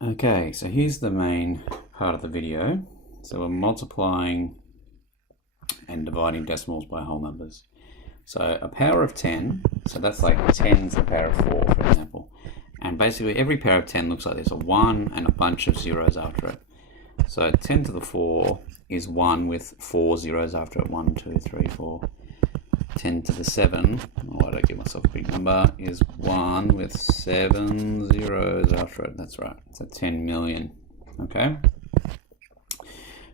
Okay, so here's the main part of the video. So we're multiplying and dividing decimals by whole numbers. So a power of 10, so that's like 10 to the power of 4, for example. And basically every power of 10 looks like this, a 1 and a bunch of zeros after it. So 10 to the 4 is 1 with 4 zeros after it, 1, 2, 3, 4. 10 to the 7, why did I give myself a big number, is 1 with 7 zeros after it. That's right, so 10 million, okay?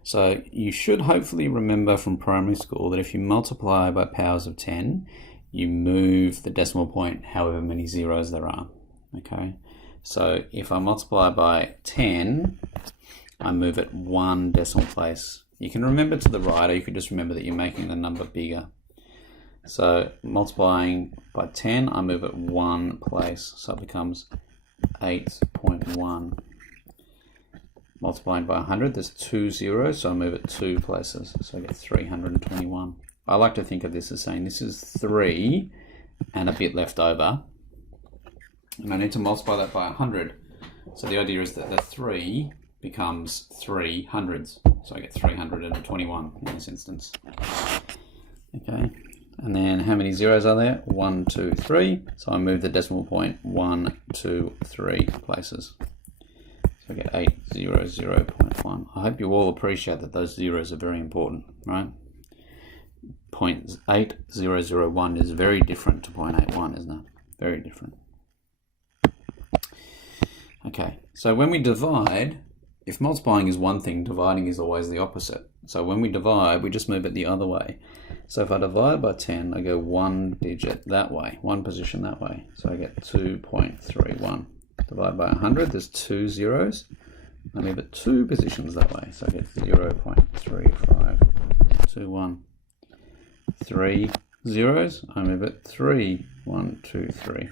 So you should hopefully remember from primary school that if you multiply by powers of 10, you move the decimal point however many zeros there are, okay? So if I multiply by 10, I move it one decimal place. You can remember to the right, or you could just remember that you're making the number bigger. So multiplying by 10, I move it one place, so it becomes 8.1. Multiplying by 100, there's 2 zeros, so I move it 2 places, so I get 321. I like to think of this as saying this is 3 and a bit left over, and I need to multiply that by 100. So the idea is that the 3 becomes 3 hundreds, so I get 321 in this instance. Okay. And then how many zeros are there? 1, 2, 3. So I move the decimal point 1, 2, 3 places. So I get 800.1. I hope you all appreciate that those zeros are very important, right? 0.8001 is very different to 0.81, isn't it? Very different. Okay, so when we divide, if multiplying is one thing, dividing is always the opposite. So when we divide, we just move it the other way. So if I divide by 10, I go one digit that way, one position that way. So I get 2.31. Divide by 100, there's 2 zeros. I move it 2 positions that way. So I get 0.3521. 3 zeros, I move it 3, 1, 2, 3.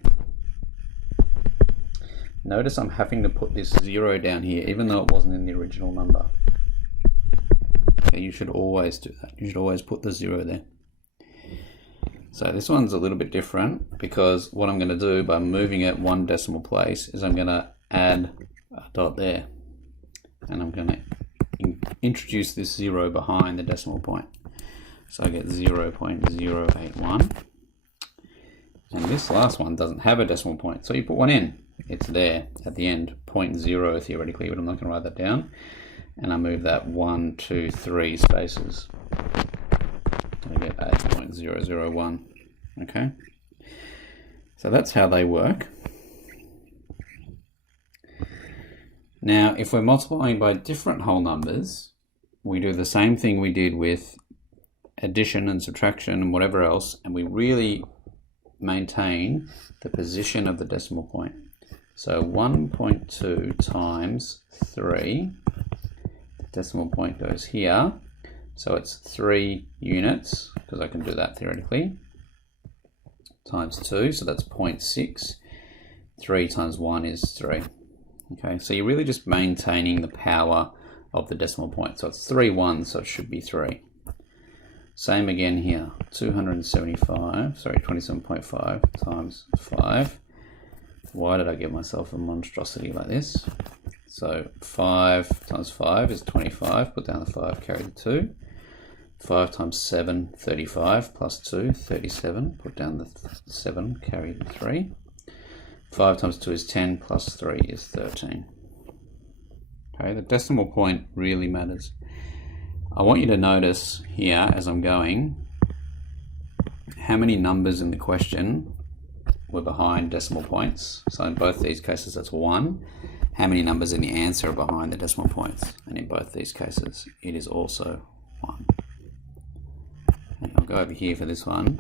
Notice I'm having to put this 0 down here, even though it wasn't in the original number. Okay, you should always do that. You should always put the 0 there. So this one's a little bit different, because what I'm going to do by moving it one decimal place is I'm going to add a dot there. And I'm going to introduce this 0 behind the decimal point. So I get 0.081. And this last one doesn't have a decimal point, so you put one in. It's there at the end, 0.0 theoretically, but I'm not going to write that down. And I move that 1, 2, 3 spaces. I get 8.001. Okay, so that's how they work. Now, if we're multiplying by different whole numbers, we do the same thing we did with addition and subtraction and whatever else, and we really maintain the position of the decimal point. So 1.2 times 3, the decimal point goes here, so it's 3 units, because I can do that theoretically, times 2, so that's 0.6. 3 times 1 is 3. Okay, so you're really just maintaining the power of the decimal point. So it's 3 ones, so it should be 3. Same again here, 27.5 times 5. Why did I give myself a monstrosity like this? So 5 times 5 is 25, put down the 5, carry the 2. 5 times 7, 35, plus 2, 37, put down the 7, carry the 3. 5 times 2 is 10, plus 3 is 13. Okay, the decimal point really matters. I want you to notice here, as I'm going, how many numbers in the question were behind decimal points. So in both these cases, that's 1. How many numbers in the answer are behind the decimal points? And in both these cases, it is also 1. And I'll go over here for this one.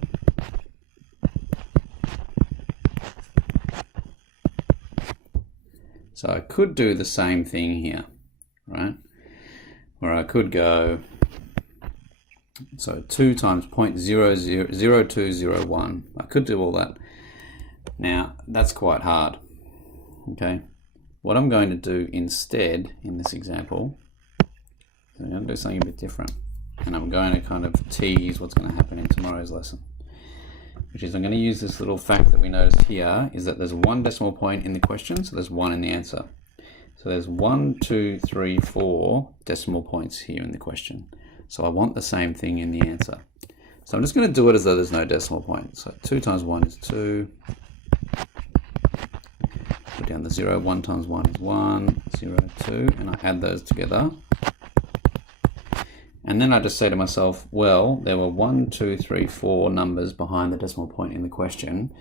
So I could do the same thing here, right? Where I could go, so 2 times 0.000201. I could do all that. Now, that's quite hard, okay? What I'm going to do instead, in this example, is I'm going to do something a bit different. And I'm going to kind of tease what's going to happen in tomorrow's lesson. which is I'm going to use this little fact that we noticed here, is that there's one decimal point in the question, so there's one in the answer. So there's 1, 2, 3, 4 decimal points here in the question. So I want the same thing in the answer. So I'm just going to do it as though there's no decimal point. So 2 times 1 is 2. Put down the 0. 1 times 1 is 1. 0, 2. And I add those together. And then I just say to myself, well, there were 1, 2, 3, 4 numbers behind the decimal point in the question,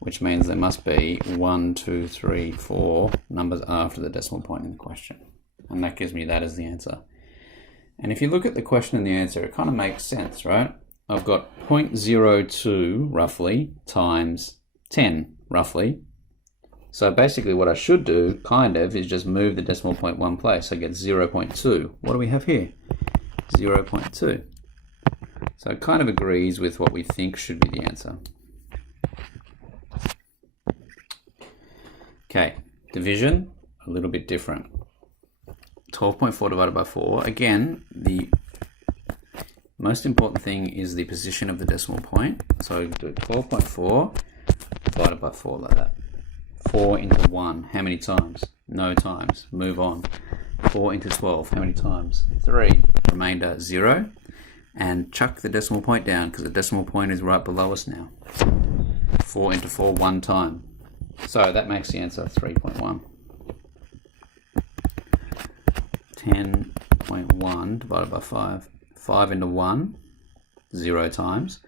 which means there must be 1, 2, 3, 4 numbers after the decimal point in the question. And that gives me that as the answer. And if you look at the question and the answer, it kind of makes sense, right? I've got 0.02 roughly times 10 roughly. So basically what I should do kind of is just move the decimal point one place. I get 0.2. What do we have here? 0.2. So it kind of agrees with what we think should be the answer. Okay, division, a little bit different. 12.4 divided by 4. Again, the most important thing is the position of the decimal point. So do 12.4 divided by 4 like that. 4 into 1, how many times? No times. Move on. 4 into 12, how many times? 3. Remainder 0. And chuck the decimal point down because the decimal point is right below us now. 4 into 4, 1 time. So that makes the answer 3.1. 10.1 divided by 5. 5 into 1, 0 times.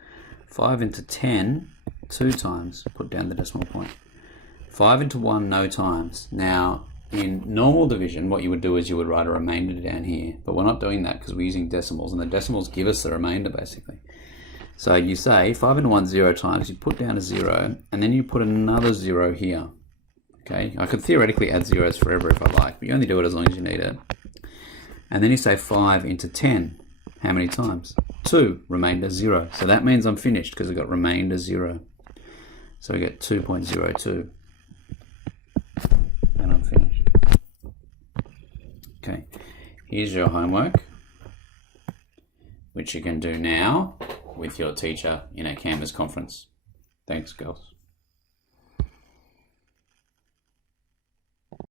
5 into 10, 2 times. Put down the decimal point. 5 into 1, no times. Now, in normal division, what you would do is you would write a remainder down here. But we're not doing that because we're using decimals, and the decimals give us the remainder, basically. So you say 5 into 1, 0 times. You put down a 0, and then you put another 0 here. Okay, I could theoretically add zeros forever if I like, but you only do it as long as you need it. And then you say 5 into 10. How many times? 2, remainder 0. So that means I'm finished because I've got remainder 0. So I get 2.02. And I'm finished. Okay, here's your homework, which you can do now with your teacher in a Canvas conference. Thanks, girls.